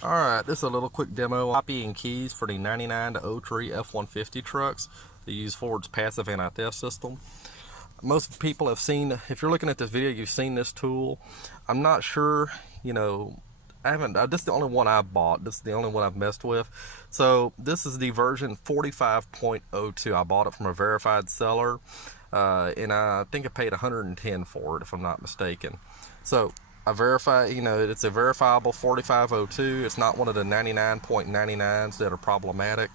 Alright, this is a little quick demo copying keys for the 99 to 03 F150 trucks. They use Ford's passive anti-theft system. Most people have seen, if you're looking at this video, you've seen this tool. I'm not sure, this is the only one I've bought. This is the only one I've messed with. So this is the version 45.02. I bought it from a verified seller, and I think I paid $110 for it, if I'm not mistaken. So I verify, it's a verifiable 4502. It's not one of the 99.99s that are problematic.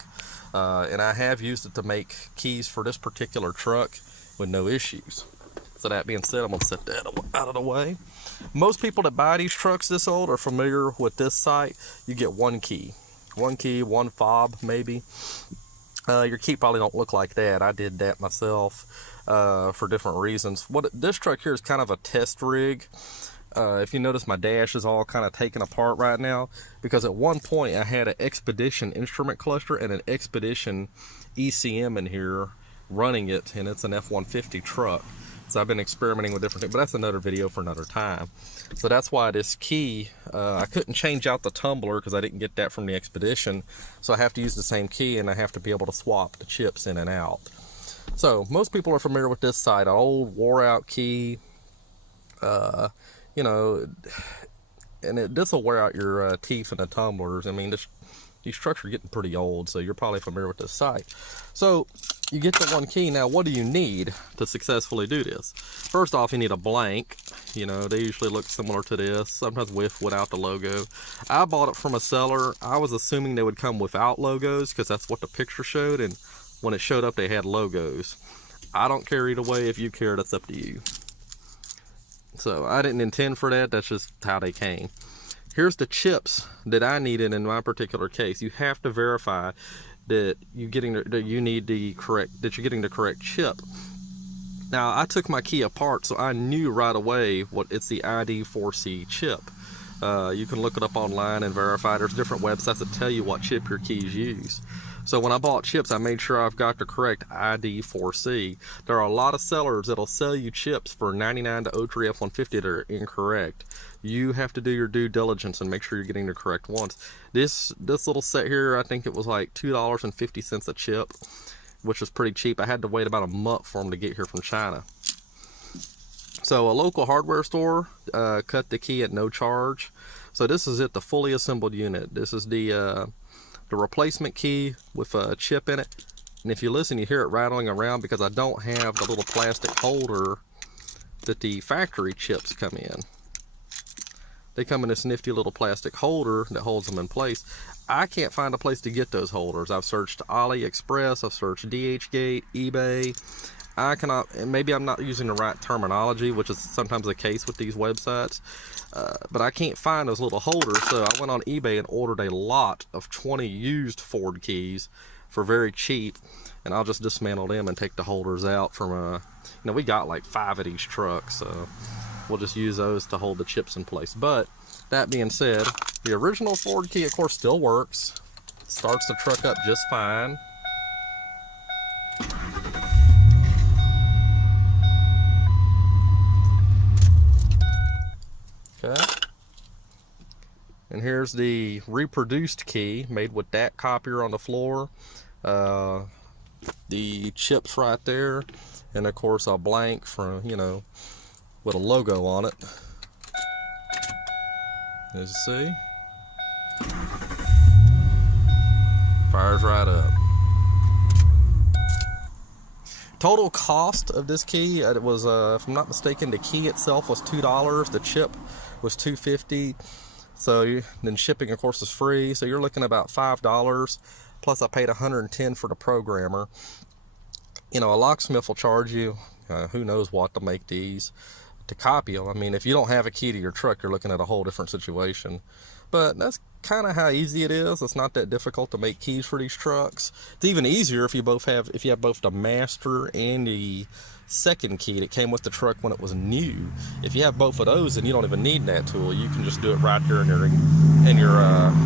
And I have used it to make keys for this particular truck with no issues. So that being said, I'm going to set that out of the way. Most people that buy these trucks this old are familiar with this site. You get one key, one fob maybe. Your key probably don't look like that. I did that myself for different reasons. This truck here is kind of a test rig. If you notice, my dash is all kind of taken apart right now because at one point I had an Expedition instrument cluster and an Expedition ECM in here running it, and it's an F150 truck. So I've been experimenting with different things, but that's another video for another time. So that's why this key, I couldn't change out the tumbler because I didn't get that from the Expedition. So I have to use the same key, and I have to be able to swap the chips in and out. So most people are familiar with this site, an old wore out key. This will wear out your teeth and the tumblers. I mean, these trucks are getting pretty old, so you're probably familiar with this site. So you get the one key. Now, what do you need to successfully do this? First off, you need a blank. They usually look similar to this, sometimes without the logo. I bought it from a seller. I was assuming they would come without logos because that's what the picture showed, and when it showed up, they had logos. I don't care either way. If you care, that's up to you. So I didn't intend for that. That's just how they came. Here's the chips that I needed in my particular case. You have to verify that you're getting the correct chip. Now I took my key apart, so I knew right away what it's the ID4C chip. You can look it up online and verify. There's different websites that tell you what chip your keys use. So when I bought chips, I made sure I've got the correct ID4C. There are a lot of sellers that'll sell you chips for 99 to 03 F150 that are incorrect. You have to do your due diligence and make sure you're getting the correct ones. This little set here, I think it was like $2.50 a chip, which was pretty cheap. I had to wait about a month for them to get here from China. So a local hardware store cut the key at no charge. So this is it, the fully assembled unit. This is the replacement key with a chip in it. And if you listen, you hear it rattling around because I don't have the little plastic holder that the factory chips come in. They come in this nifty little plastic holder that holds them in place. I can't find a place to get those holders. I've searched AliExpress, I've searched DHgate, eBay. I cannot, and maybe I'm not using the right terminology, which is sometimes the case with these websites, but I can't find those little holders. So I went on eBay and ordered a lot of 20 used Ford keys for very cheap, and I'll just dismantle them and take the holders out from we got like 5 of these trucks, so we'll just use those to hold the chips in place. But that being said, the original Ford key, of course, still works. Starts the truck up just fine. Okay. And here's the reproduced key made with that copier on the floor. The chips right there, and of course a blank from, with a logo on it. As you see, fires right up. Total cost of this key, it was, if I'm not mistaken, the key itself was $2. The chip was $2.50. So then shipping, of course, is free. So you're looking at about $5. Plus, I paid $110 for the programmer. A locksmith will charge you who knows what to make these, to copy them. I mean, if you don't have a key to your truck, you're looking at a whole different situation. But that's kind of how easy it is. It's not that difficult to make keys for these trucks. It's even easier if you have both the master and the second key that came with the truck when it was new. If you have both of those, then you don't even need that tool. You can just do it right there in your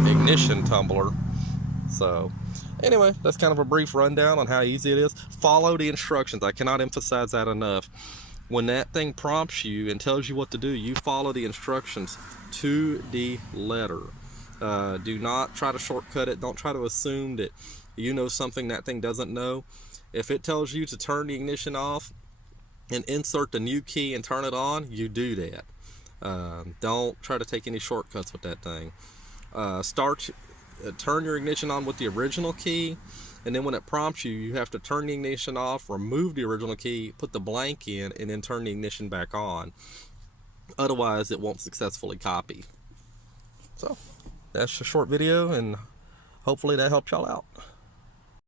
ignition tumbler. So anyway, that's kind of a brief rundown on how easy it is. Follow the instructions. I cannot emphasize that enough. When that thing prompts you and tells you what to do, you follow the instructions to the letter. Do not try to shortcut it. Don't try to assume that you know something that thing doesn't know. If it tells you to turn the ignition off and insert the new key and turn it on, you do that. Don't try to take any shortcuts with that thing. Turn your ignition on with the original key, and then when it prompts you, you have to turn the ignition off, remove the original key, put the blank in, and then turn the ignition back on. Otherwise, it won't successfully copy. So, that's a short video, and hopefully that helped y'all out.